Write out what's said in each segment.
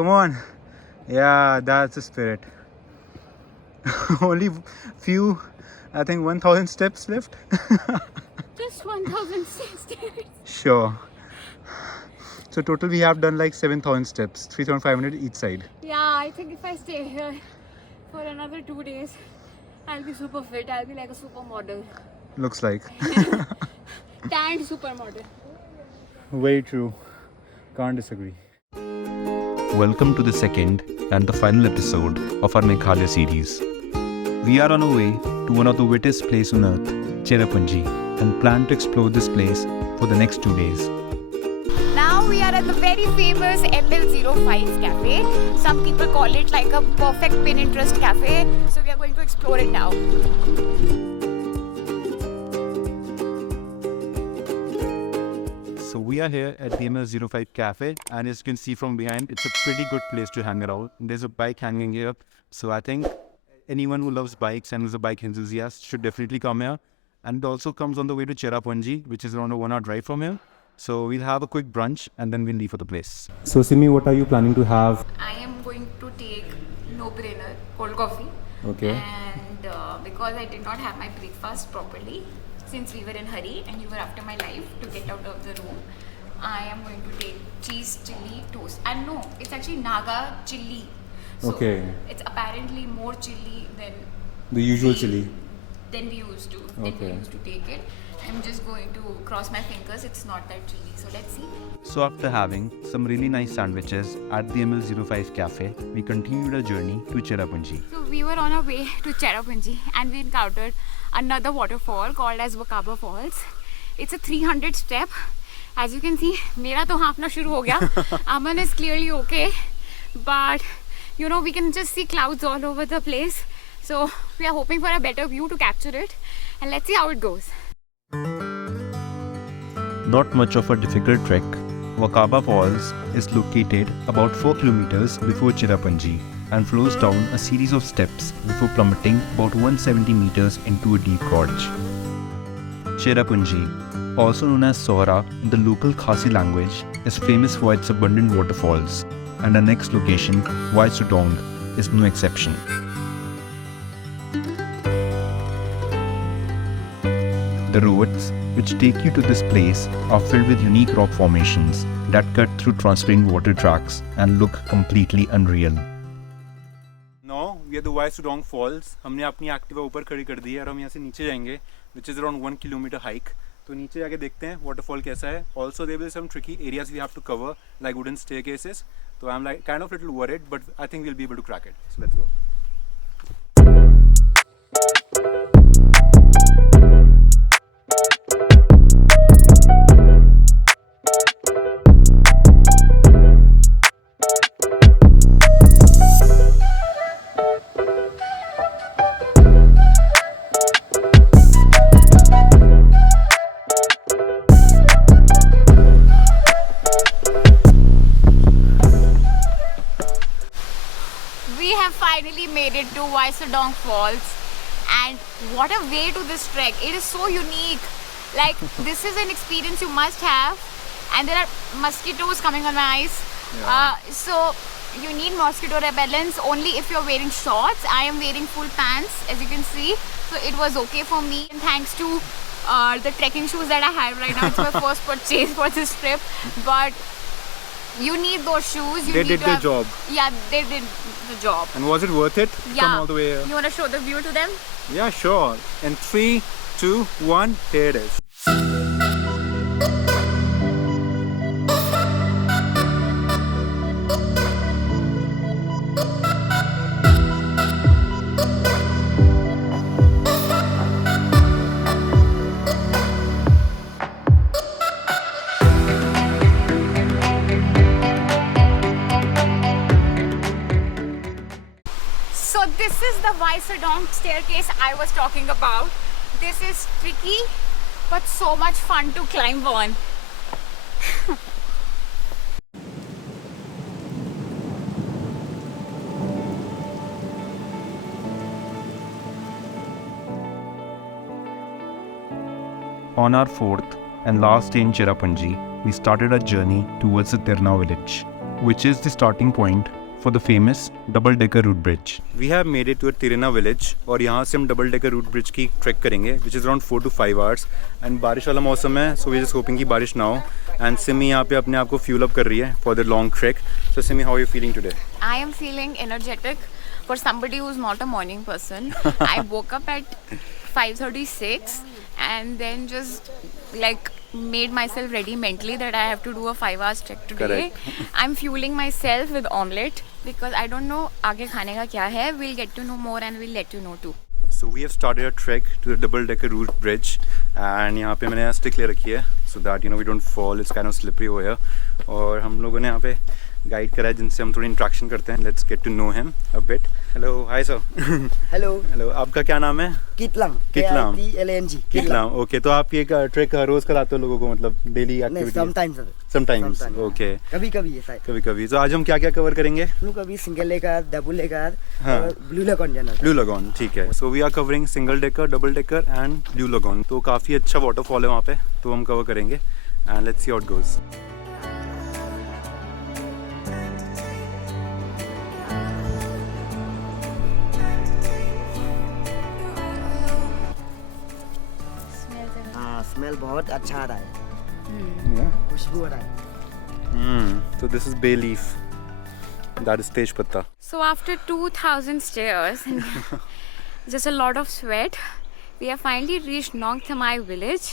Come on. Yeah, that's the spirit. Only few, I think 1,000 steps left. Just 1,000 stairs. Sure. So total we have done like 7,000 steps, 3,500 each side. Yeah, I think if I stay here for another 2 days, I'll be super fit. I'll be like a supermodel. Looks like. Tanned supermodel. Very true. Can't disagree. Welcome to the second and the final episode of our Meghalaya series. We are on our way to one of the wettest places on earth, Cherrapunji, and plan to explore this place for the next 2 days. Now we are at the very famous ML05 cafe. Some people call it like a perfect Pinterest cafe. So we are going to explore it now. So we are here at the ML05 cafe, and as you can see from behind, it's a pretty good place to hang around. There's a bike hanging here, so I think anyone who loves bikes and is a bike enthusiast should definitely come here. And it also comes on the way to Cherrapunji, which is around a 1 hour drive from here. So we'll have a quick brunch and then we'll leave for the place. So Simi, what are you planning to have? I am going to take no-brainer cold coffee. Okay. And because I did not have my breakfast properly, since we were in hurry and you were after my life to get out of the room, I am going to take cheese chili toast. And no, it's actually Naga chili. So Okay. it's apparently more chili than The usual chili. Than we used to. Okay. Than we used to take it. I'm just going to cross my fingers. It's not that chili. So let's see. So after having some really nice sandwiches at the ML05 cafe, we continued our journey to Cherrapunji. So we were on our way to Cherrapunji and we encountered another waterfall called as Kaba Falls. It's a 300 step. As you can see, मेरा तो हाँफना शुरू हो गया. Aman is clearly okay, but you know we can just see clouds all over the place. So we are hoping for a better view to capture it, and let's see how it goes. Not much of a difficult trek. Kaba Falls is located about 4 kilometers before Cherrapunji and flows down a series of steps before plummeting about 170 meters into a deep gorge. Cherrapunji, also known as Sohra in the local Khasi language, is famous for its abundant waterfalls, and our next location, Wei Sawdong, is no exception. The roads which take you to this place are filled with unique rock formations that cut through transparent water tracks and look completely unreal. Now we are the Wei Sawdong Falls. हमने अपनी Activa ऊपर खड़ी कर दी है और हम यहाँ से नीचे जाएंगे, which is around 1 kilometer hike. तो नीचे जाके देखते हैं waterfall कैसा है. Also there will be some tricky areas we have to cover, like wooden staircases. So I'm like kind of little worried, but I think we'll be able to crack it. So let's go. We have finally made it to Wei Sawdong Falls, and what a way to this trek. It is so unique. Like, this is an experience you must have, and there are mosquitoes coming on my eyes. Yeah. So you need mosquito repellents only if you're wearing shorts. I am wearing full pants, as you can see, so it was okay for me. And thanks to the trekking shoes that I have right now, it's my first purchase for this trip, but you need those shoes. They did their job. Yeah, they did the job. And was it worth it? Yeah. Come all the way here. You want to show the view to them? Yeah, sure. In 3, 2, 1, here it is. So this is the Wei Sawdong staircase I was talking about. This is tricky, but so much fun to climb on. On our fourth and last day in Cherrapunji, we started our journey towards the Tirna village. which is the starting point for the famous double-decker route bridge. We have made it to a Tirana village और यहाँ से हम double decker root bridge की track करेंगे which is around 4 to 5 hours and बारिश वाला मौसम है so we're just hoping कि बारिश ना हो and Simi यहाँ पे अपने आप को fuel up कर रही है for the long trek. So Simi, how are you feeling today? I am feeling energetic for somebody who's not a morning person. I woke up at 5:36 and then just like made myself ready mentally that I have to do a 5 hours trek today. Correct. I'm fueling myself with omelette because I don't know आगे खाने का क्या है. We'll get to know more and we'll let you know too. So we have started a trek to the double decker route bridge and यहाँ पे मैंने stick ले रखी है so that you know we don't fall. It's kind of slippery over here. और हम लोगों ने यहाँ पे गाइड करा है जिनसे हम थोड़ी इंट्रैक्शन करते हैं. Let's get to know him a bit. Hello, hi sir. Hello Hello, आपका क्या नाम है? कितलाम कितलाम. KITLANG कितलाम. ओके, तो आप ये ट्रैक रोज कराते हो लोगों को, मतलब डेली नहीं एक्टिविटी? समटाइम्स ओके, कभी कभी ऐसा है कभी कभी. तो आज हम क्या क्या कवर करेंगे? हम लोग कभी सिंगल लेकर डबल लेकर हाँ. और ब्लू लेकर जाना ब्लू लगॉन, ठीक है. So we are covering single decker, double decker and blue lagoon. तो काफ़ी अच्छा वाटरफॉल है वहाँ पे, तो हम कवर करेंगे and let's see how it goes. हाँ स्मेल बहुत अच्छा आ रहा है, खुशबू आ रहा है. So this is bay leaf. That is तेज पत्ता. So after 2,000 stairs and just a lot of sweat, we have finally reached Nohkalikai village,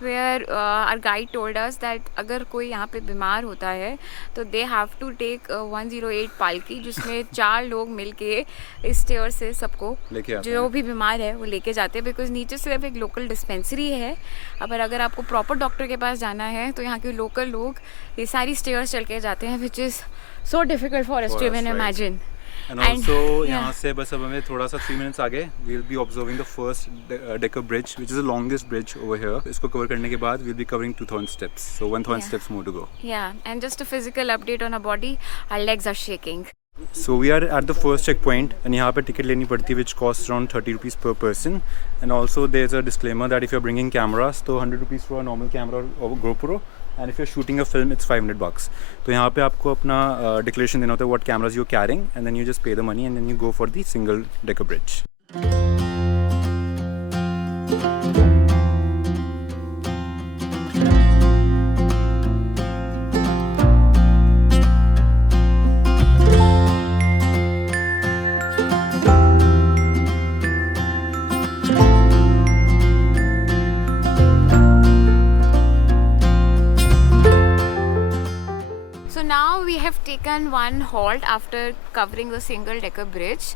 where our guide told us that अगर कोई यहाँ पे बीमार होता है तो they have to take 108 पालकी, जिसमें 4 लोग मिलके इस स्टेयर से सबको लेके आते जो हैं. भी बीमार है वो लेके जाते हैं. बिकॉज नीचे सिर्फ एक लोकल डिस्पेंसरी है, अगर आपको प्रॉपर डॉक्टर के पास जाना है तो यहाँ के लोकल लोग ये सारी स्टेयर्स चल के जाते हैं, which is so difficult for us to even imagine. And also yeah. यहाँ से बस अब हमें थोड़ा सा 3 minutes आगे we'll be observing the first decker bridge, which is the longest bridge over here. इसको cover करने के बाद we'll be covering 2,000 steps, so 1,000 steps more to go. Yeah, and just a physical update on our body, our legs are shaking. So we are at the first checkpoint and यहाँ पे ticket लेनी पड़ती है which costs around 30 rupees per person. And also there's a disclaimer that if you're bringing cameras तो 100 rupees for a normal camera or GoPro, and if you're shooting a film it's $500. तो यहाँ पे आपको अपना declaration देना होता है what cameras you're carrying, and then you just pay the money and then you go for the single decker bridge. So now we have taken one halt after covering the single decker bridge.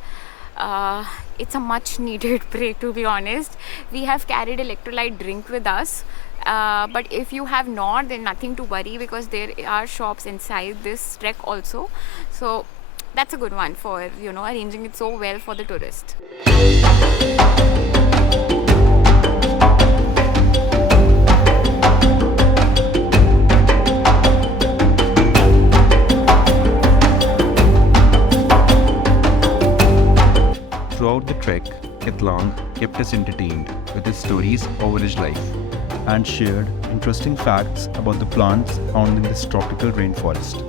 It's a much needed break, to be honest. We have carried electrolyte drink with us, but if you have not, then nothing to worry because there are shops inside this trek also. So that's a good one for arranging it so well for the tourist. Throughout the trek, Kitlang kept us entertained with his stories over his life and shared interesting facts about the plants found in this tropical rainforest.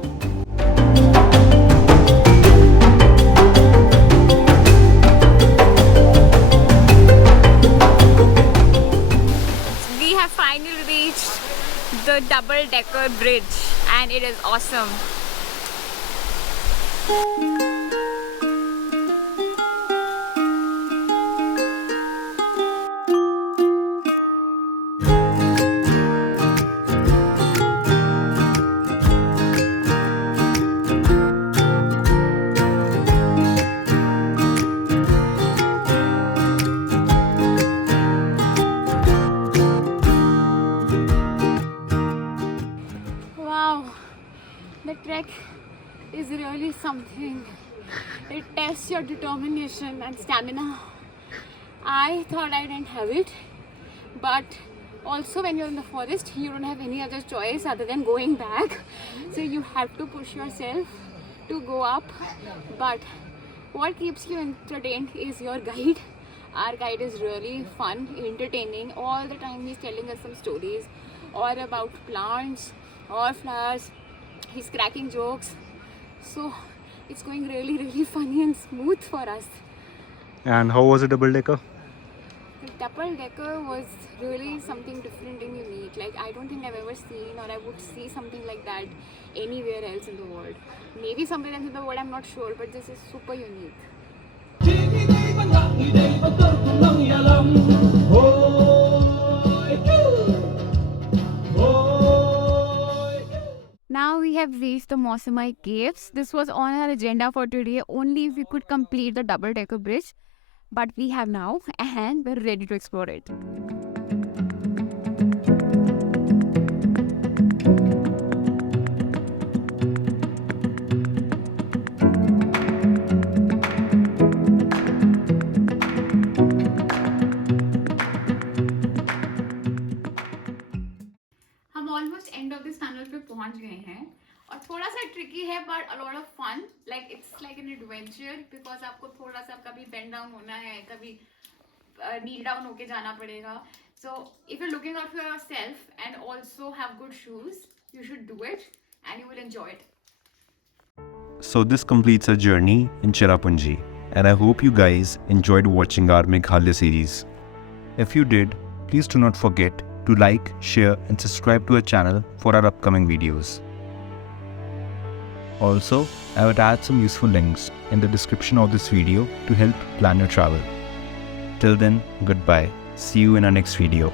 We have finally reached the double-decker bridge and it is awesome. Wow, the trek is really something. It tests your determination and stamina. I thought I didn't have it, but also when you're in the forest, you don't have any other choice other than going back. So you have to push yourself to go up. But what keeps you entertained is your guide. Our guide is really fun, entertaining. All the time he's telling us some stories or about plants or flowers. He's cracking jokes. So it's going really, really funny and smooth for us. And how was the double decker? The double decker was really something different and unique. Like, I don't think I've ever seen or I would see something like that anywhere else in the world. Maybe somewhere else in the world, I'm not sure, but this is super unique. Now we have reached the Mausamai Caves. This was on our agenda for today, only if we could complete the double decker bridge. But we have now, and we're ready to explore it. हम almost end of this tunnel पे पहुंच गए हैं और थोड़ा सा tricky है but a lot of fun like it's like an adventure because आपको थोड़ा सा कभी बेंड डाउन होना है कभी नील डाउन होके जाना पड़ेगा so if you looking out for yourself and also have good shoes you should do it and you will enjoy it So this completes our journey in Cherrapunji, and I hope you guys enjoyed watching our Meghalaya series. If you did, please do not forget to like, share and subscribe to our channel for our upcoming videos. Also, I would add some useful links in the description of this video to help plan your travel. Till then, goodbye. See you in our next video.